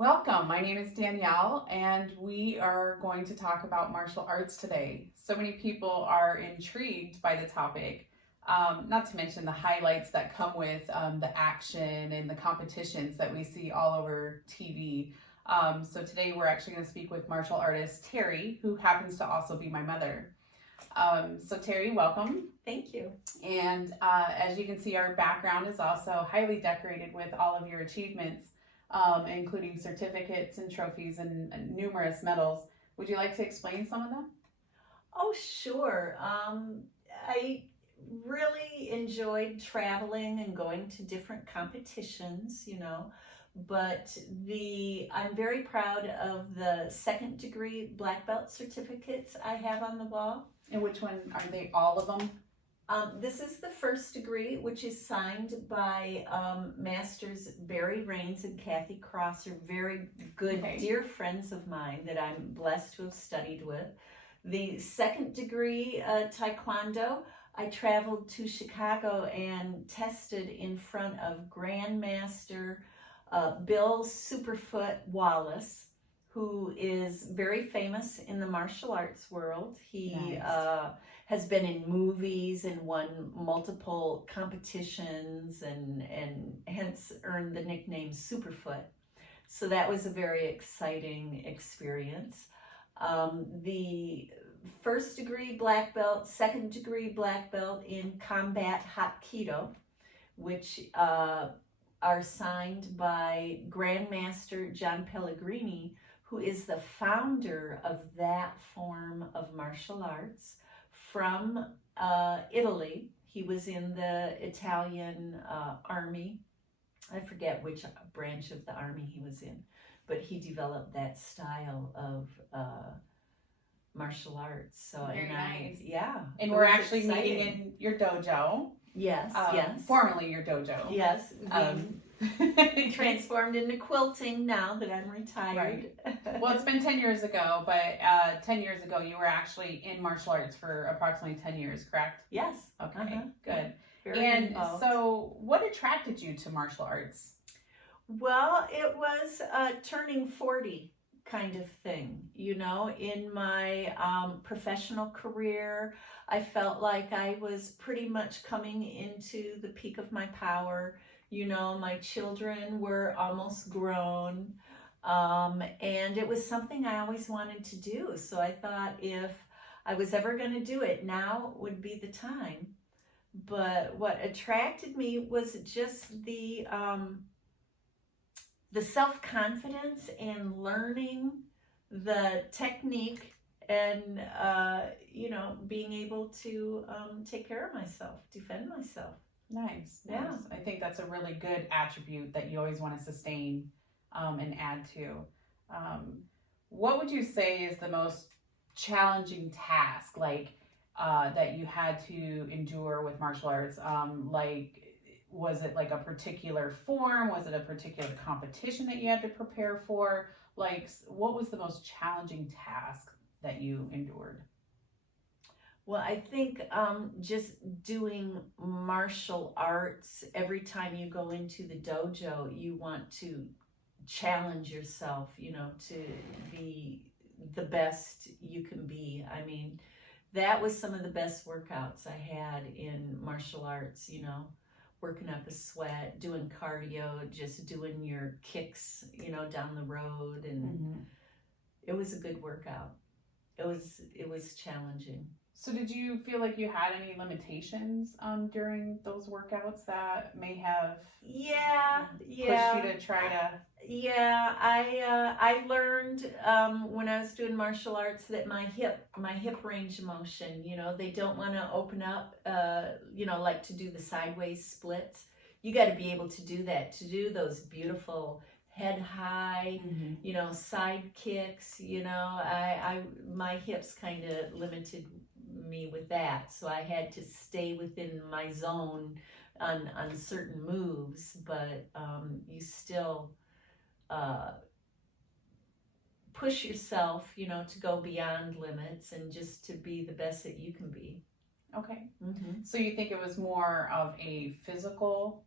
Welcome. My name is Danielle, and we are going to talk about martial arts today. So many people are intrigued by the topic, not to mention the highlights that come with the action and the competitions that we see all over TV. So today we're actually going to speak with martial artist Terry, who happens to also be my mother. So Terry, welcome. Thank you. And as you can see, our background is also highly decorated with all of your achievements, including certificates and trophies and numerous medals. Would you like to explain some of them? Oh, sure. I really enjoyed traveling and going to different competitions, but I'm very proud of the second degree black belt certificates I have on the wall. And which one are they? All of them? This is the first degree, which is signed by Masters Barry Rains and Kathy Cross, are very good, dear friends of mine that I'm blessed to have studied with. The second degree, Taekwondo, I traveled to Chicago and tested in front of Grandmaster Bill Superfoot Wallace, who is very famous in the martial arts world. He has been in movies and won multiple competitions and hence earned the nickname Superfoot. So that was a very exciting experience. The first degree black belt, second degree black belt in combat Hapkido, which are signed by Grandmaster John Pellegrini, who is the founder of that form of martial arts from Italy. He was in the Italian army. I forget which branch of the army he was in, but he developed that style of martial arts. So Very nice. Yeah. And we're actually meeting in your dojo. Yes, yes. Formerly your dojo. Yes. Transformed into quilting now that I'm retired. Right. Well, it's been 10 years ago, but 10 years ago you were actually in martial arts for approximately 10 years, correct? Yes. Okay, good. Very involved. So what attracted you to martial arts? Well, it was a turning 40 kind of thing. In my professional career, I felt like I was pretty much coming into the peak of my power. My children were almost grown, and it was something I always wanted to do. So I thought if I was ever going to do it, now would be the time. But what attracted me was just the self-confidence and learning the technique and, being able to take care of myself, defend myself. Nice. Yeah. I think that's a really good attribute that you always want to sustain and add to. What would you say is the most challenging task, that you had to endure with martial arts? Was it like a particular form? Was it a particular competition that you had to prepare for? What was the most challenging task that you endured? Well, I think just doing martial arts, every time you go into the dojo, you want to challenge yourself, to be the best you can be. I mean, that was some of the best workouts I had in martial arts, working up a sweat, doing cardio, just doing your kicks, down the road. And It was a good workout. It was challenging. So did you feel like you had any limitations during those workouts that may have pushed you to try to? Yeah, I learned when I was doing martial arts that my hip range of motion, they don't want to open up, like to do the sideways splits. You got to be able to do that, to do those beautiful head high, side kicks. My hips kind of limited me with that, so I had to stay within my zone on certain moves, but you still push yourself, to go beyond limits and just to be the best that you can be. Okay. So you think it was more of a physical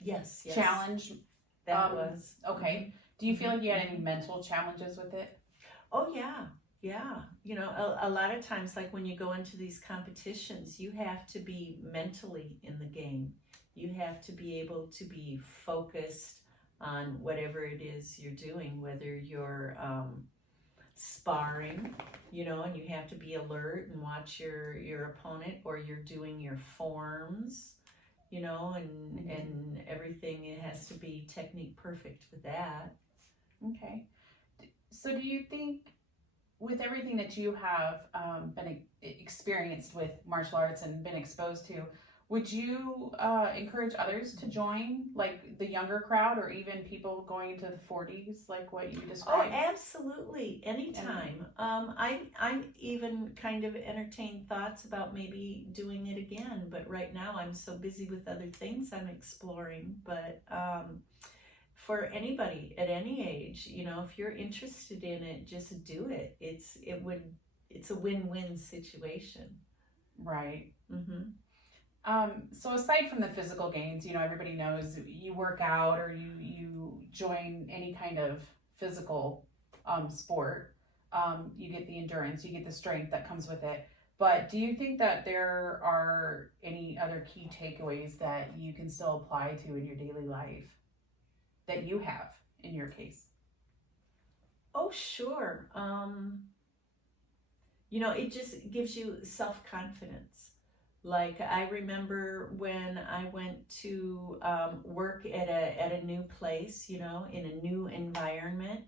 Yes. challenge? That was. Okay. Do you feel like you had any mental challenges with it? Oh yeah, yeah. You know, a lot of times, like when you go into these competitions, you have to be mentally in the game. You have to be able to be focused on whatever it is you're doing, whether you're sparring, you know, and you have to be alert and watch your opponent, or you're doing your forms, you know, and everything. It has to be technique perfect with that. Okay. So do you think, with everything that you have been experienced with martial arts and been exposed to, would you encourage others to join, like the younger crowd, or even people going into the 40s, like what you Oh, described? absolutely. Anytime. I even kind of entertain thoughts about maybe doing it again, but right now I'm so busy with other things I'm exploring. But for anybody at any age, you know, if you're interested in it, just do it. It's a win-win situation. Right. Mm-hmm. So aside from the physical gains, you know, everybody knows you work out or you join any kind of physical sport. You get the endurance, you get the strength that comes with it. But do you think that there are any other key takeaways that you can still apply to in your daily life that you have in your case? Oh, sure. You know, it just gives you self-confidence. Like I remember when I went to work at a new place, you know, in a new environment,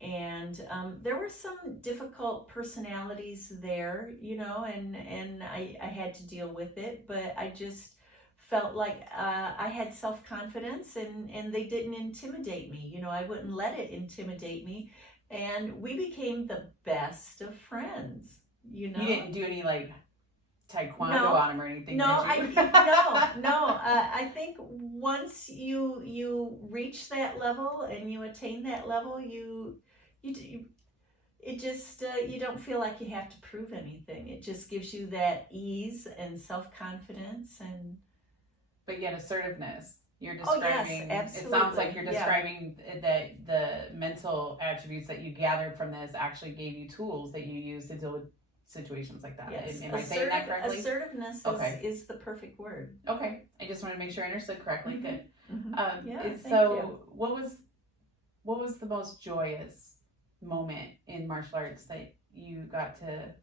and there were some difficult personalities there, you know, and I had to deal with it, but I just felt like I had self-confidence, and they didn't intimidate me. You know, I wouldn't let it intimidate me, and we became the best of friends. You know, You didn't do any like taekwondo no, on them or anything, no, did you? no. I think once you reach that level and you attain that level, you it just you don't feel like you have to prove anything. It just gives you that ease and self confidence and. But yet assertiveness. You're Oh yes, describing. It sounds absolutely. like you're Yeah. describing that the mental attributes that you gathered from this actually gave you tools that you use to deal with situations like that. Yes, Am I saying that correctly? assertiveness Okay. is the perfect word. Okay, I just want to make sure I understood correctly. Mhm. Good. Yeah, It's thank so, you. what was the most joyous moment in martial arts that you got to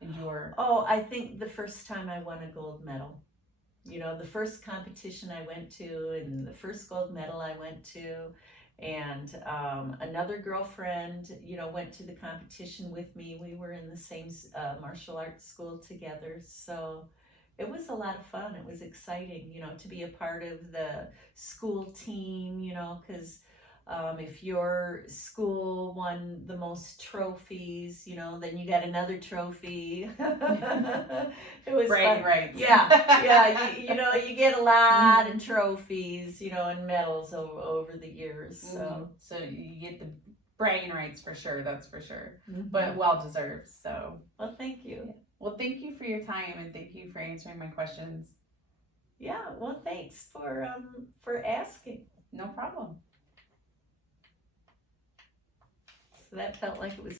endure? Oh, I think the first time I won a gold medal. You know, the first competition I went to, and the first gold medal I went to, and another girlfriend, you know, went to the competition with me. We were in the same martial arts school together, so it was a lot of fun. It was exciting, you know, to be a part of the school team, you know, because if your school won the most trophies, you know, then you got another trophy. It was Bragging fun. rights. Yeah, you know, you get a lot of trophies, you know, and medals over the years. So, So you get the bragging rights for sure. That's for sure. Mhm. But well deserved. So. Well, thank you. Well, thank you for your time and thank you for answering my questions. Yeah, well, thanks for asking. No problem. So that felt like it was